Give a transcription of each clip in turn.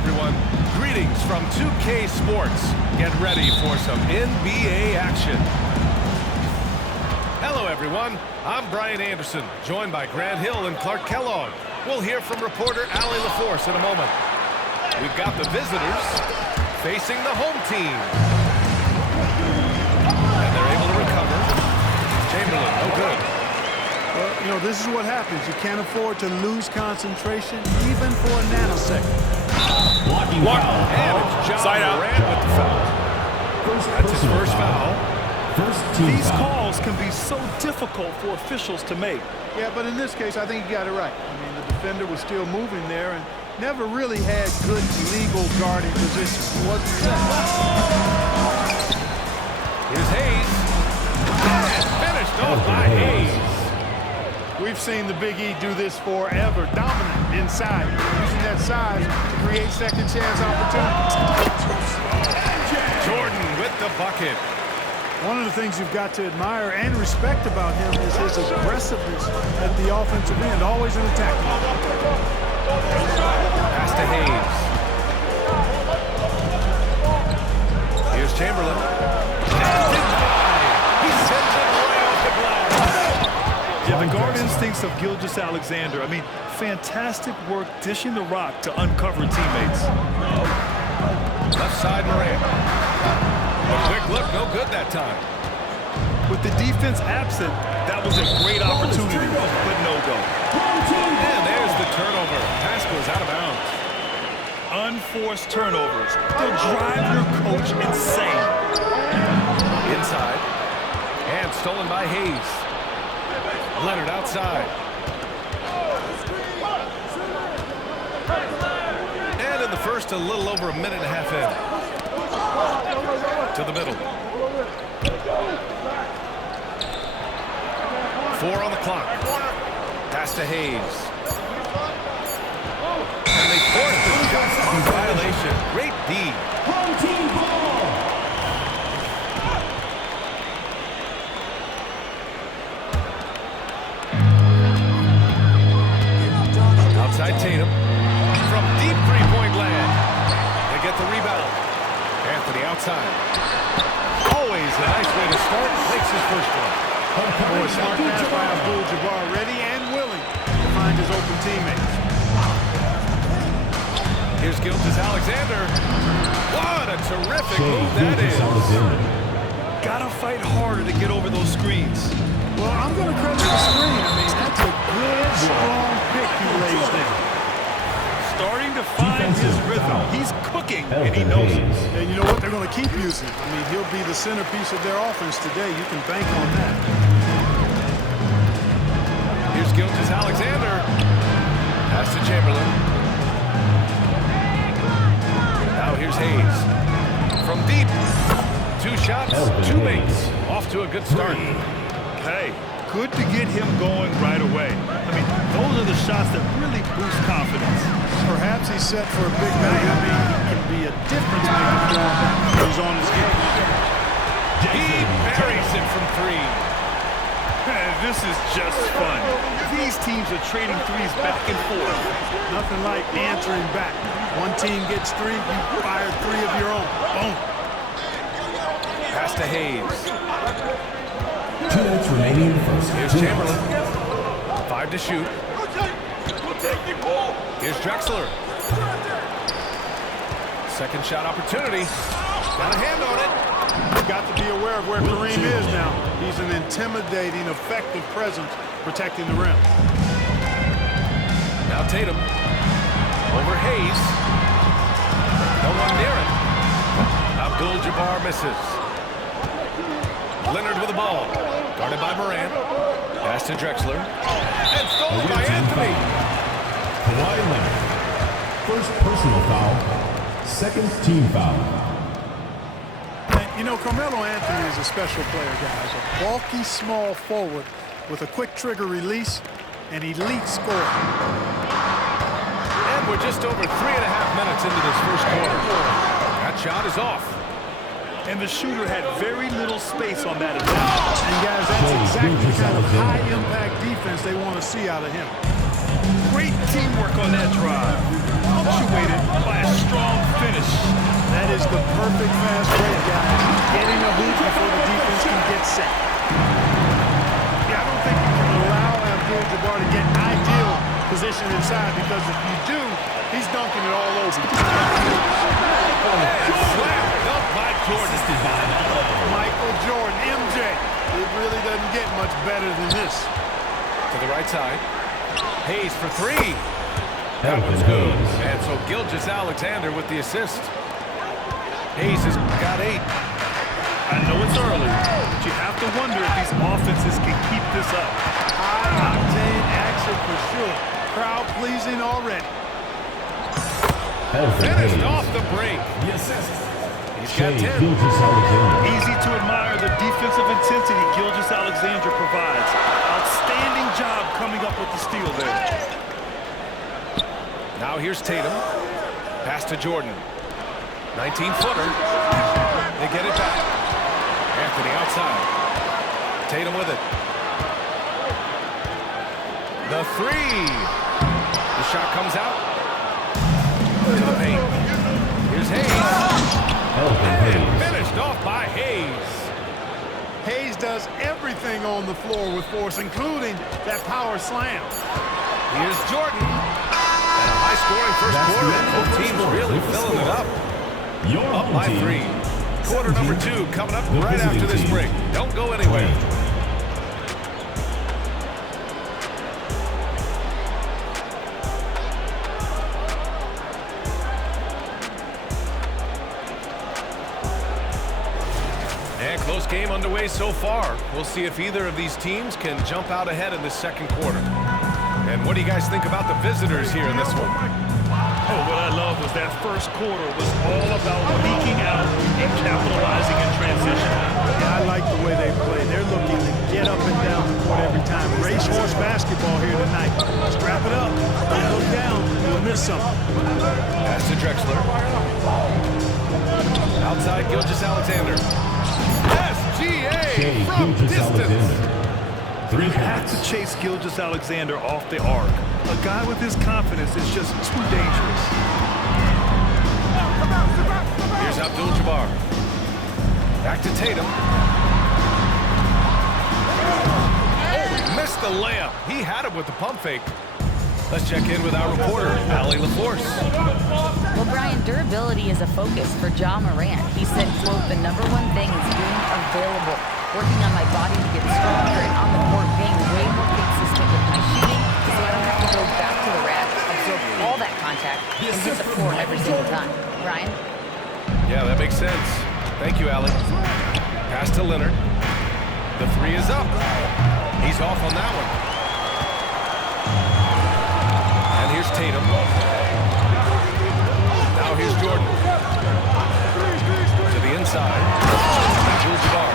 everyone. Greetings from 2K Sports. Get ready for some NBA action. Hello, everyone. I'm Brian Anderson, joined by Grant Hill and Clark Kellogg. We'll hear from reporter Allie LaForce in a moment. We've got the visitors facing the home team. And they're able to recover. Chamberlain, no good. Well, you know, this is what happens. You can't afford to lose concentration, even for a nanosecond. Blocking foul. And it's John Morant with the foul. That's his first foul. These calls can be so difficult for officials to make. Yeah, but in this case, I think you got it right. I mean, the defender was still moving there and never really had good legal guarding position. He wasn't set. Here's Hayes. And finished off by Hayes. We've seen the Big E do this forever. Dominant inside, using that size to create second chance opportunities. Jordan with the bucket. One of the things you've got to admire and respect about him is his aggressiveness at the offensive end, always in attack. Pass to Hayes. Here's Chamberlain. And denied. He sends it right off the glass. Yeah, the guard instincts of Gilgeous-Alexander. I mean, fantastic work dishing the rock to uncover teammates. Left side Morant. A quick look, no good that time. With the defense absent, that was a great opportunity, but no go. And there's the turnover. Pass goes out of bounds. Unforced turnovers. They'll drive your coach insane. Inside. And stolen by Hayes. Leonard outside. And in the first, a little over a minute and a half in. To the middle. 4 on the clock. Pass to Hayes. And they forced the shot on violation. Great D. Home team ball. Outside Tatum. From deep three-point land. They get the rebound. Anthony outside. Always a nice way to start. Makes his first one. Boy, smart pass by Abdul-Jabbar, ready and willing to find his open teammates. Here's Gilgeous-Alexander. What a terrific move that is. Gotta fight harder to get over those screens. Well, I'm going to credit the screen. I mean, that's a good, strong pick he lays there. Starting to find his rhythm. He's cooking, and he knows it. And you know what? They're going to keep using. I mean, he'll be the centerpiece of their offense today. You can bank on that. Here's Gilgeous-Alexander. Pass to Chamberlain. Now here's Hayes. From deep. 2 shots, 2 makes. Off to a good start. Hey, good to get him going right away. I mean, those are the shots that really boost confidence. Perhaps he's set for a big night. I mean, he can be a difference maker for him when he's on his game. He buries it from 3. This is just fun. These teams are trading threes back and forth. Nothing like answering back. One team gets 3, you fire 3 of your own. Boom. Pass to Hayes. 2 minutes remaining in the first. Here's Chamberlain. 5 to shoot. Here's Drexler. Second shot opportunity. Got a hand on it. You've got to be aware of where Kareem is now. He's an intimidating, effective presence protecting the rim. Now Tatum. Over Hayes. No one near it. Abdul-Jabbar misses. Leonard with the ball. Guarded by Morant. Pass to Drexler. And stolen by Anthony. Kawhi Leonard. First personal foul. Second team foul. You know, Carmelo Anthony is a special player, guys. A bulky, small forward with a quick trigger release and elite scorer. And we're just over 3.5 minutes into this first quarter. That shot is off. And the shooter had very little space on that attack. And guys, that's exactly the kind of high-impact defense they want to see out of him. Great teamwork on that drive. punctuated by a strong finish. That is the perfect fast break, guys. Getting a hoop before the defense can get set. Yeah, I don't think you can allow Abdul-Jabbar to get ideal position inside, because if you do, he's dunking it all over. Slam dunk by Jordan. Michael Jordan, MJ. It really doesn't get much better than this. To the right side. Hayes for three. Elvin Hayes. And so Gilgeous-Alexander with the assist. Hayes has got 8. I know it's early, but you have to wonder if these offenses can keep this up. High-octane action for sure. Crowd pleasing already. Elvin Finished Hayes. off the break. The assist. He's got 10. Gilgeous-Alexander. Easy to admire the defensive intensity Gilgeous-Alexander provides. Outstanding job coming up with the steal there. Now here's Tatum. Pass to Jordan. 19-footer. They get it back. Anthony outside. Tatum with it. The three. The shot comes out. To the paint. Here's Hayes. Elvin Hayes. Finished off by Hayes. Hayes does everything on the floor with force, including that power slam. Here's Jordan. And a high-scoring first quarter. Both teams really filling it up. Your Up home by team. 3. Quarter number 2 coming up The right after visiting this team. break. Don't go anywhere. And close game underway so far. We'll see if either of these teams can jump out ahead in the second quarter. And what do you guys think about the visitors here in this one? Oh, what I love was that first quarter was all about leaking out and capitalizing in transition. Yeah, I like the way they play. They're looking to get up and down the court every time. Racehorse basketball here tonight. Strap it up. Don't look down. You'll miss something. Pass to Drexler. Outside Gilgeous-Alexander. SGA from distance. Gilgeous-Alexander. 3 You have points. to chase Gilgeous-Alexander off the arc. A guy with his confidence is just too dangerous. Here's Abdul-Jabbar. Back to Tatum. Oh, missed the layup. He had it with the pump fake. Let's check in with our reporter, Allie LaForce. Well, Brian, durability is a focus for Ja Morant. He said, quote, "The number one thing is being available, working on my body to get stronger, and on the court being way more consistent with my shooting so I don't have to go back to the rack, absorb all that contact, and hit the floor every single time." Brian? Yeah, that makes sense. Thank you, Allie. Pass to Leonard. The three is up. He's off on that one. And here's Tatum. Now here's Jordan. To the inside. Abdul-Jabbar.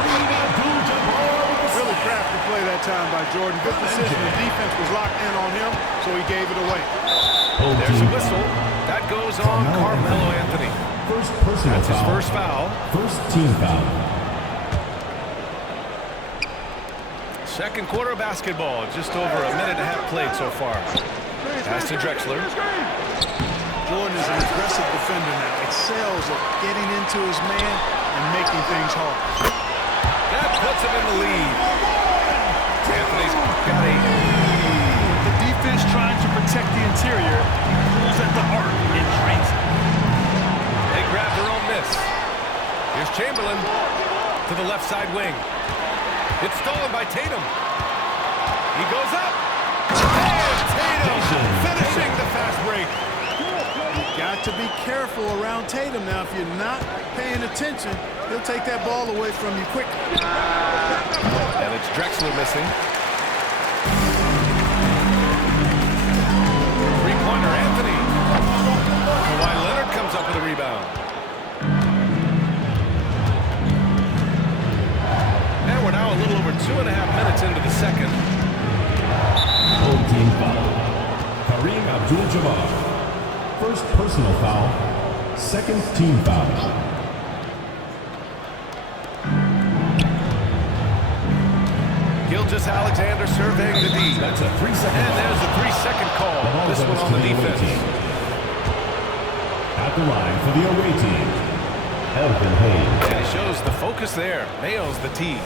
Really crafty play that time by Jordan. Good decision. The defense was locked in on him, so he gave it away. Home There's a team whistle. foul. That goes on Carmelo Anthony. First personal That's his foul. first foul. First team foul. Second quarter of basketball. Just over a minute and a half played so far. Pass to Drexler. Jordan is an aggressive defender now. Excels at getting into his man and making things hard. That puts him in the lead. Anthony's got 8. The defense trying to protect the interior. He pulls at the arc and drains it. They grab their own miss. Here's Chamberlain to the left side wing. It's stolen by Tatum. He goes up. And Tatum finishing the fast break. Got to be careful around Tatum now. If you're not paying attention, he'll take that ball away from you quickly. And it's Drexler missing. Three-pointer, Anthony. Kawhi Leonard comes up with a rebound. And we're now a little over 2.5 minutes into the second. Home team foul. Kareem Abdul-Jabbar. First personal foul. Second team foul. Gilgeous-Alexander surveying the D. That's a 3-second And foul. there's a 3-second call. The ball This goes one to on the the away defense. team. At the line for the away team, Elvin Hayes. And he shows the focus there. Nails the tee.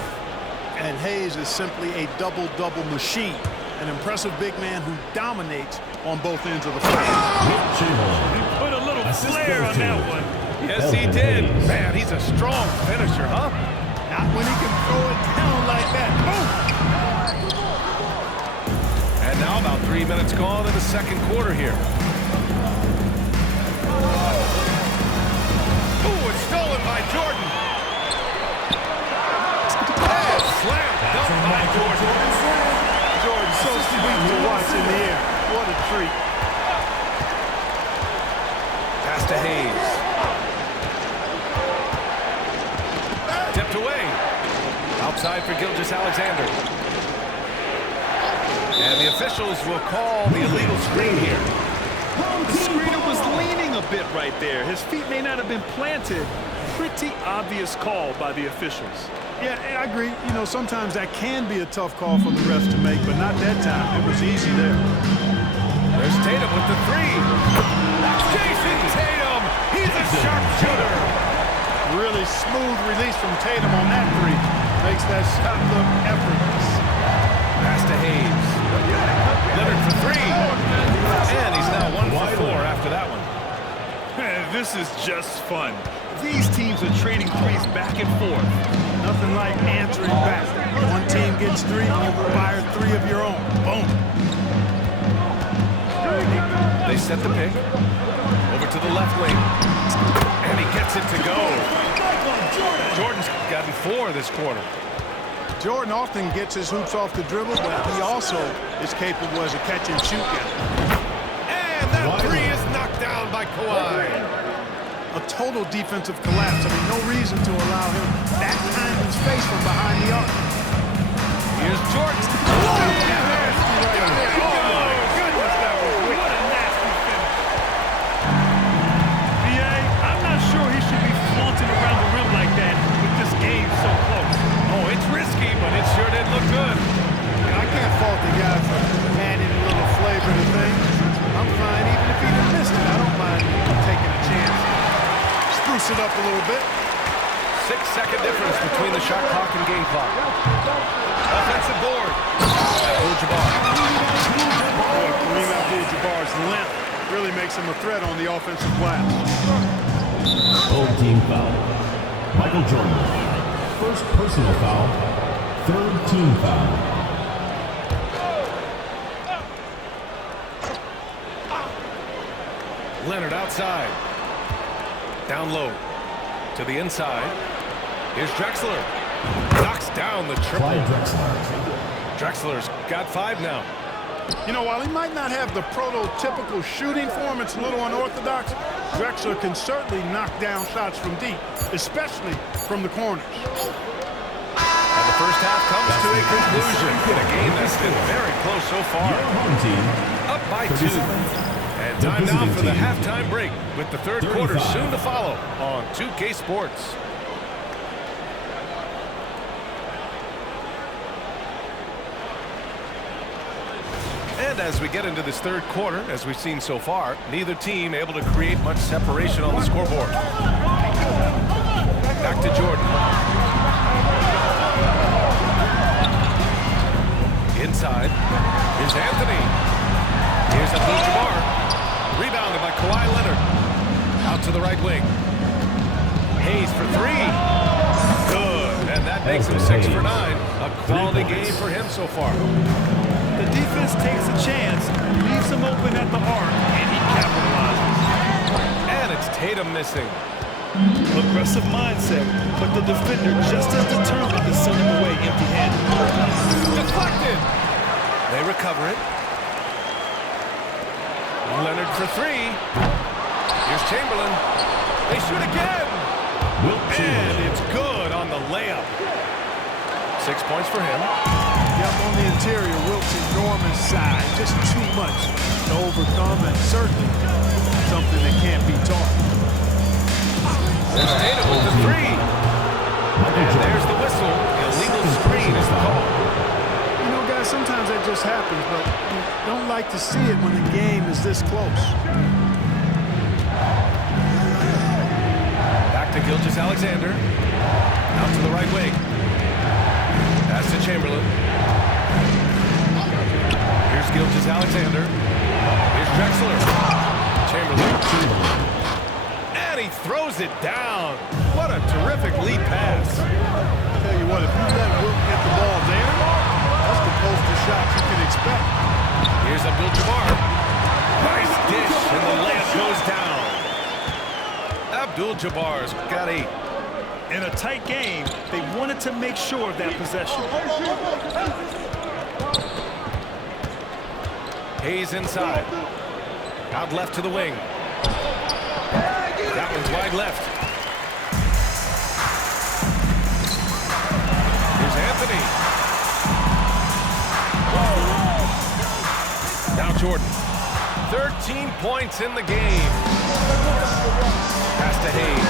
And Hayes is simply a double-double machine. An impressive big man who dominates on both ends of the floor. He put a little flair on that one. Yes, he did. Man, he's a strong finisher, huh? Not when he can throw it down like that. Boom! And now about 3 minutes gone in the second quarter here. Ooh, it's stolen by Jordan. And slam dunk by Jordan. Jordan, so sweet to watch in the air. What a treat. Pass to Hayes. Tipped away. Outside for Gilgeous-Alexander. And the officials will call the illegal screen here. The screener was leaning a bit right there. His feet may not have been planted. Pretty obvious call by the officials. Yeah, I agree. You know, sometimes that can be a tough call for the refs to make, but not that time. It was easy there. There's Tatum with the three. Jason Tatum. He's a sharpshooter. Really smooth release from Tatum on that three. Makes that shot look effortless. Pass to Hayes. Leonard for three. And he's now 1 for 4 after that one. This is just fun. These teams are trading threes back and forth. Nothing like answering back. One team gets three, you fire three of your own. Boom. They set the pick. Over to the left wing. And he gets it to go. Jordan's gotten 4 this quarter. Jordan often gets his hoops off the dribble, but he also is capable as a catch-and-shoot guy. And that three is knocked down by Kawhi. A total defensive collapse. I mean, no reason to allow him that kind of space from behind the arc. Here's Jordan. Oh, goodness, that was what a nasty finish. B.A., I'm not sure he should be flaunting around the rim like that with this game so close. Oh, it's risky, but it sure didn't look good. I can't fault the guy for adding a little flavor to things. I'm fine, even if he didn't miss it. I don't mind taking a chance. Spruce it up a little bit. 6-second difference between the shot clock and game clock. Offensive board. Abdul-Jabbar. Kareem Abdul-Jabbar's length really makes him a threat on the offensive glass. Home team foul. Michael Jordan. First personal foul. Third team foul. Leonard outside. Down low. To the inside. Here's Drexler. Knocks down the triple. Clyde Drexler. Drexler's got 5 now. You know, while he might not have the prototypical shooting form, it's a little unorthodox. Drexler can certainly knock down shots from deep, especially from the corners. And the first half comes to a conclusion in a game that's been very close so far. Your home team. Up by 2. And time now for the halftime break with the third quarter soon to follow on 2K Sports. And as we get into this third quarter, as we've seen so far, neither team able to create much separation on the scoreboard. Back to Jordan. Inside. Here's Anthony. Here's Abdul-Jabbar. Rebounded by Kawhi Leonard. Out to the right wing. Hayes for 3. Good. And that makes him 6 for 9. A quality game for him so far. The defense takes a chance, leaves him open at the arc, and he capitalizes. And it's Tatum missing. Aggressive mindset, but the defender just as determined to send him away empty-handed. Deflected. They recover it. Leonard for 3. Here's Chamberlain. They shoot again. And it's good on the layup. 6 points for him. Yep, on the interior, Wilt's enormous size. Just too much to overcome, and certainly something that can't be taught. There's Tatum with the 3. And there's the whistle. Illegal screen is the call. You know, guys, sometimes that just happens, but you don't like to see it when the game is this close. Back to Gilgeous-Alexander. Out to the right wing. Pass to Chamberlain. Here's Gilgeous-Alexander. Here's Drexler. Chamberlain. And he throws it down. What a terrific lead pass. I'll tell you what, if you let Wilt get the ball there, that's the poster shot you can expect. Here's Abdul-Jabbar. Nice dish, and the layup goes down. Abdul-Jabbar's got 8. In a tight game, they wanted to make sure of that possession. Hayes inside. Out left to the wing. That one's wide left. Here's Anthony. Now Jordan. 13 points in the game. Pass to Hayes.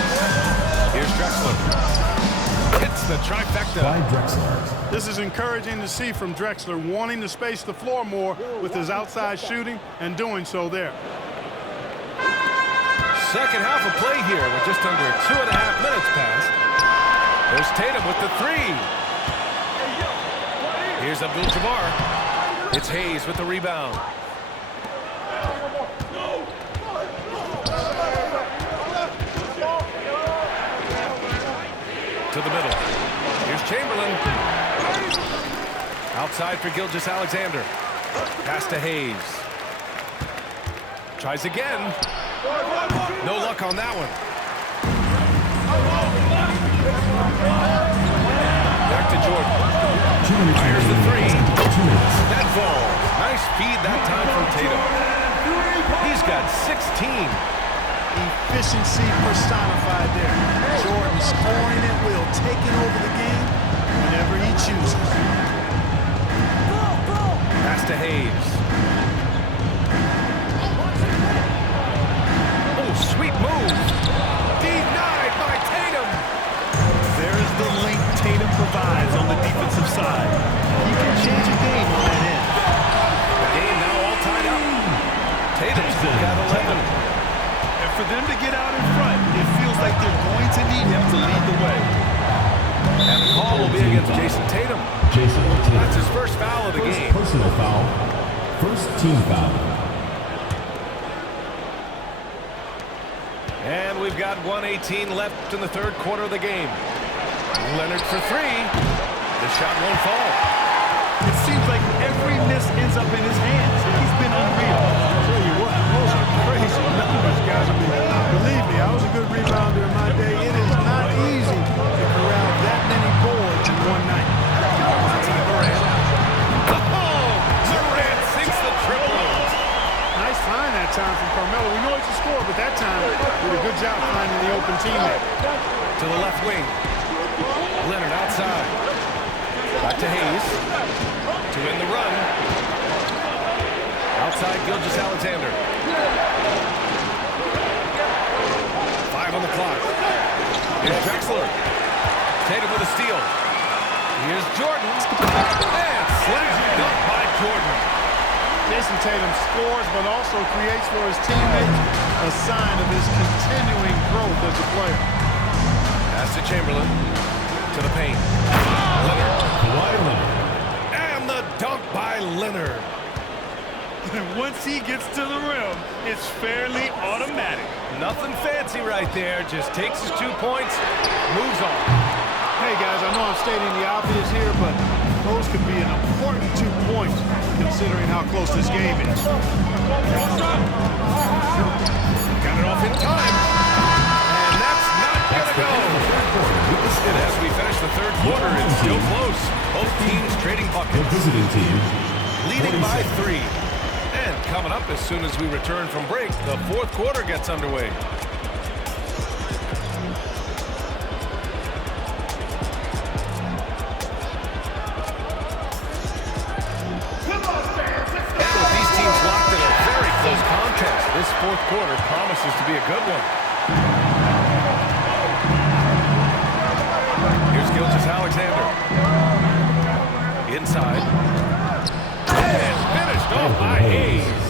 Here's Drexler. Hits the trifecta. By Drexler. This is encouraging to see from Drexler, wanting to space the floor more with his outside shooting and doing so there. Second half of play here with just under 2.5 minutes passed. There's Tatum with the 3. Here's Abdul-Jabbar. It's Hayes with the rebound. To the middle. Here's Chamberlain. Outside for Gilgeous-Alexander. Pass to Hayes. Tries again. No luck on that one. Back to Jordan. Fires the 3. That ball. Nice feed that time from Tatum. He's got 16. Efficiency personified there. Jordan scoring at will, taking over the game whenever he chooses. Pass to Hayes. Oh, sweet move. Denied by Tatum. There's the link Tatum provides on the defensive side. He can change a game on that end. The game now all tied up. Tatum's got 11. And for them to get out in front, it feels like they're going to need him to lead the way. And the call will be against Jason Tatum. Jason Tatum. That's his first foul of the game. Personal foul. First team foul. And we've got 1:18 left in the third quarter of the game. Leonard for 3. The shot won't fall. It seems like every miss ends up in his hands. He's been unreal. I'll tell you what, those are crazy numbers, guys. I mean, believe me, I was a good rebounder in my day. It is not easy to corral that many boards in one night. Durant sinks the triple. Nice find that time from Carmelo. We know he's a scorer, but that time did a good job finding the open teammate. To the left wing. Leonard outside. Back to Hayes. To end the run. Outside Gilgeous-Alexander. 5 on the clock. Here's Drexler. Tatum with a steal. Here's Jordan. And slam dunk by Jordan. Jason Tatum scores, but also creates for his teammates a sign of his continuing growth as a player. Pass to Chamberlain. To the paint. Leonard. And the dunk by Leonard. And once he gets to the rim, it's fairly automatic. Nothing fancy right there. Just takes his 2 points, moves on. Hey, guys, I know I'm stating the obvious here, but those could be an important 2 points considering how close this game is. Got it off in time. And that's not going to go. And as we finish the third quarter, it's still close. Both teams trading The buckets. visiting team. Leading by 46. 3. And coming up as soon as we return from break, the fourth quarter gets underway. And with these teams locked in a very close contest, this fourth quarter promises to be a good one. Here's Gilgeous-Alexander. Inside. And finished off by Hayes.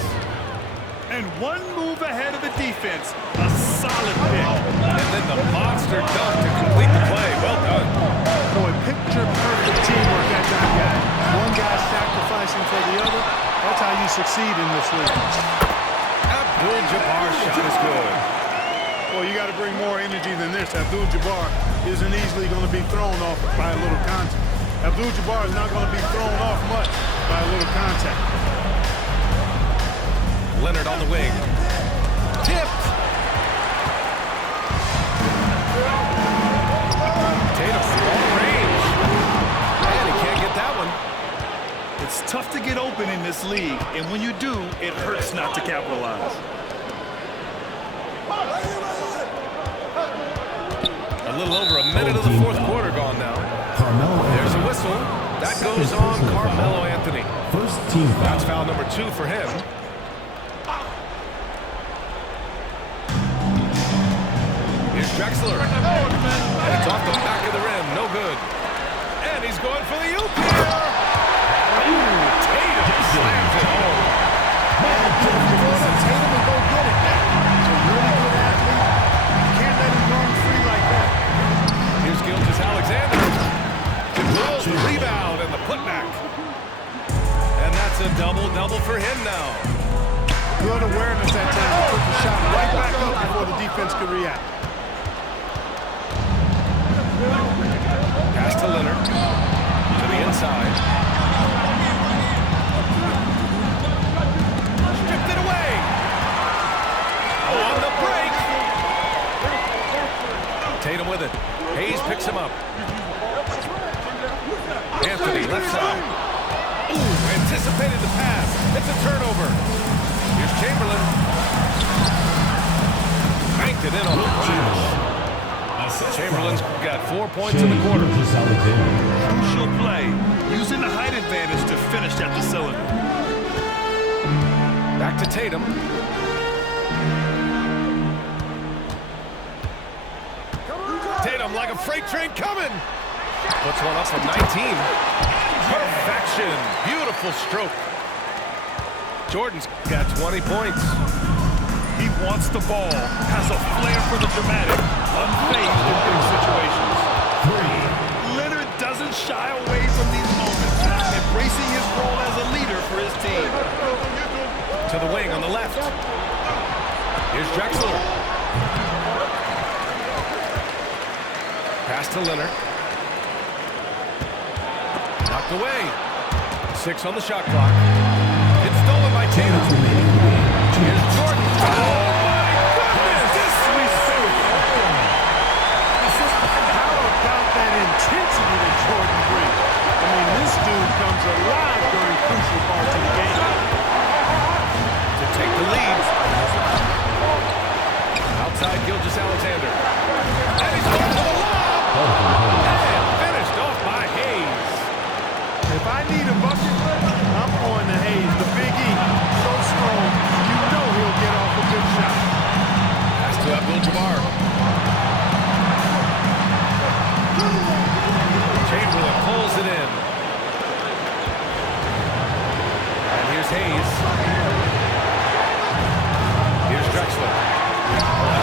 And one move ahead of the defense. A solid pick. And then the monster dunk to complete the play. Well done. Boy, picture-perfect teamwork that time, guys. One guy sacrificing for the other. That's how you succeed in this league. Abdul-Jabbar's shot is good. Well, you got to bring more energy than this. Abdul-Jabbar isn't easily going to be thrown off by a little contact. Abdul-Jabbar is not going to be thrown off much by a little contact. Leonard on the wing. Tipped. Tatum long range. And he can't get that one. It's tough to get open in this league, and when you do, it hurts not to capitalize. A little over a minute of the fourth quarter gone now. There's a whistle. That goes on Carmelo Anthony. First team foul. That's foul number 2 for him. Here's Drexler. And it's off the back of the rim. No good. And he's going for the oop here. Ooh, Tatum slams it home. Tatum will go get it now. He's a really good athlete. You can't let him run free like that. Here's Gilgeous-Alexander. Wills the rebound and the putback. And that's a double-double for him now. Good awareness that time to put the shot right back up before the defense could react. Pass to Leonard. To the inside. Stripped it away. On the break. Tatum with it. Hayes picks him up. Anthony, left side. Ooh, anticipated the pass. It's a turnover. Here's Chamberlain. Banked it in on the glass. Chamberlain's got 4 points in the quarter. Crucial play, using the height advantage to finish at the cylinder. Back to Tatum. Tatum like a freight train coming. Puts one up from 19. Perfection. Beautiful stroke. Jordan's got 20 points. He wants the ball, has a flair for the dramatic, unfazed in big situations. Leonard doesn't shy away from these moments, embracing his role as a leader for his team. To the wing on the left. Here's Drexler. Pass to Leonard. Knocked away. 6 on the shot clock. It's stolen by Tatum. Here's Jordan. Oh, my goodness! Disrespect. How about that intensity that Jordan brings? I mean, this dude comes alive during crucial parts of the game. To take the lead. Outside Gilgeous-Alexander. And he's going to the lob. And finished off by Hayes. If I need a bucket, I'm going to Hayes, the Big E. So strong, you know he'll get off a good shot. Pass to Abdul-Jabbar. Chamberlain pulls it in. And here's Hayes. Here's Drexler.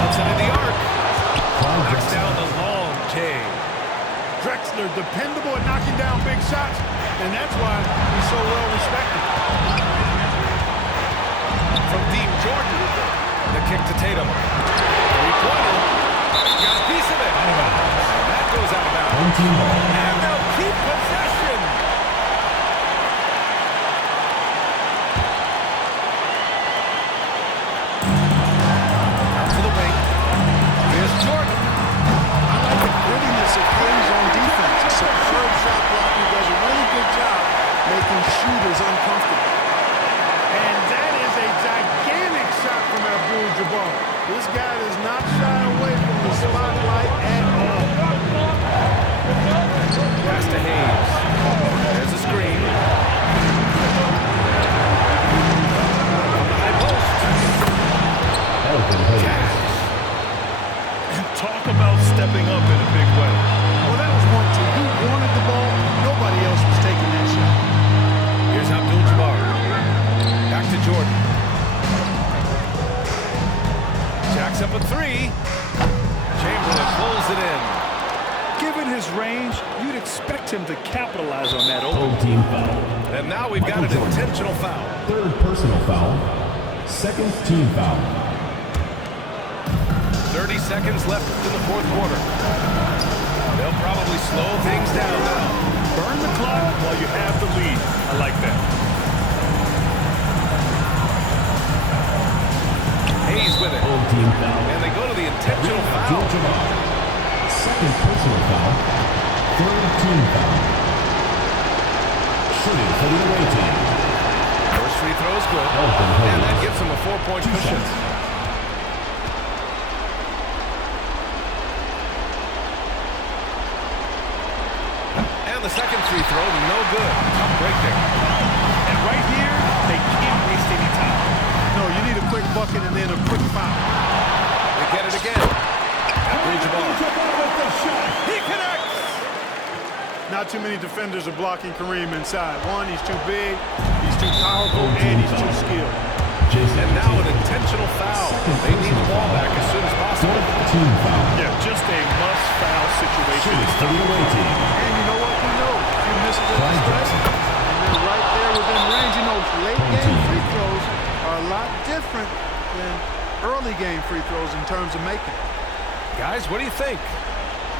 Outside the arc. Knocks down the long J. Drexler, dependable at knocking down big shots, and that's why he's so well respected. From deep, Jordan. The kick to Tatum. Three-pointer. Got a piece of it. That goes out of bounds. And they'll keep possession. Out to the wing. Here's Jordan. I like the grittiness of Hayes on defense. He's a superb shot blocker. He does a really good job making shooters uncomfortable. And that is a gigantic shot from Abdul-Jabbar. This guy does not shy away from the spotlight at all. Pass to Hayes. There's a screen. On the high post. Elvin Hayes. Talk about stepping up in a big way. Well, that was 1-2. He wanted the ball. Nobody else was taking that shot. Here's Abdul-Jabbar. Makes up a three. Chamberlain pulls it in. Given his range, you'd expect him to capitalize on that Third open. team foul. And now we've got an intentional foul. Third personal foul. Second team foul. 30 seconds left in the fourth quarter. They'll probably slow things down now. Burn the clock while you have the lead. I like that. Hayes with it. Third team foul. And they go to the intentional foul. Second personal foul. Third team foul. Shooting for the away team. First free throw is good. Elvin Hayes. And that gives them a 4-point cushion. And the second free throw, no good. Tough break there. And right here, they can't waste any time. No, you need a quick bucket and then a quick foul. They get it again. He connects! Not too many defenders are blocking Kareem inside. One, he's too big, he's too powerful, and he's too skilled. And now an intentional foul. They need the ball back as soon as possible. Team foul. Yeah, just a must-foul situation. For the away team. And you know what we know? You miss the stretch, and they're right there within range. You know, late game free throws are a lot different than early game free throws in terms of making. Guys, what do you think?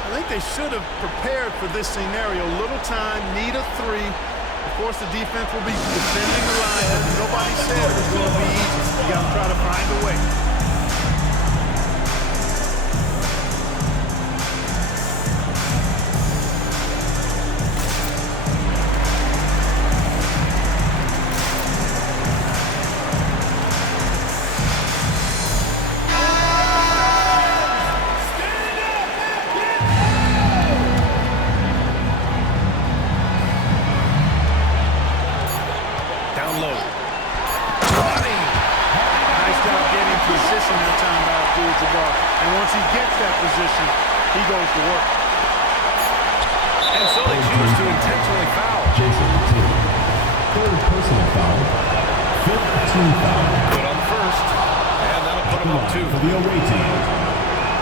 I think they should have prepared for this scenario. Little time, need a three. Of course, the defense will be defending the line, but nobody said it was going to be easy. You got to try to find a way. And once he gets that position, he goes to work. And so they choose to intentionally foul. Jason, third personal foul. Fifth team foul. Good on the first. And that'll put him up two. For the away team.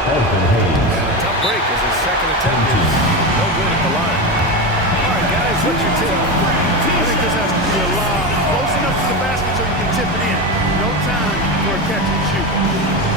Elvin Hayes. And a tough break as his second attempt is no good at the line. All right, guys, what's your tip? I think this has to be a lob close enough to the basket so you can tip it in. No time for a catch and shoot.